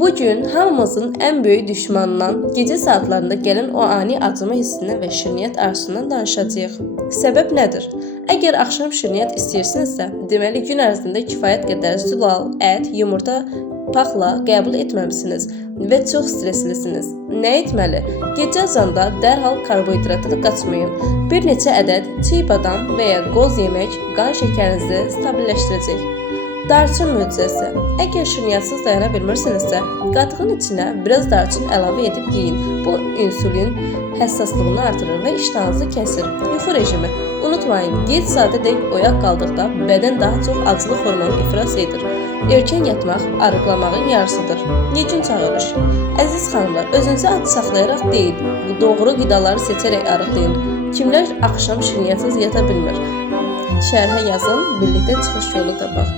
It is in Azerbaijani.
Bugün hamımızın en büyük düşmanından, gece saatlarında gelen o ani acıma hissindən və şirniyyat arzusundan danışacağıq. Səbəb nədir? Əgər axşam şirniyyat istəyirsinizsə, deməli gün ərzində kifayət qədər zülal, ət, yumurta, paxla qəbul etməmisiniz və çox stresslisiniz. Nə etməli? Gecə azanda dərhal karbohidratı qaçmayın. Bir neçə ədəd çiy badam və ya qoz yemək qan şəkərinizi stabilləşdirəcək. Darçın möcüzəsi. Əgər şirniyyatsız dayana bilmirsinizsə, qatığın içinə biraz darçın əlavə edib yeyin. Bu insulin həssaslığını artırır və iştahınızı kəsir. Yuxu rejimi. Unutmayın, geç saatədək oyaq qaldıqda bədən daha çox acılıq hormonu ifraz edir. Erkən yatmaq arıqlamağın yarısıdır. Yekun çağırış. Əziz xanımlar, özünüzü ac saxlayaraq deyil, doğru qidaları seçərək arıqlayın. Kimlər axşam şirniyyatsız yata bilmir? Şərhə yazın, birlikdə çıxış yolu tapaq.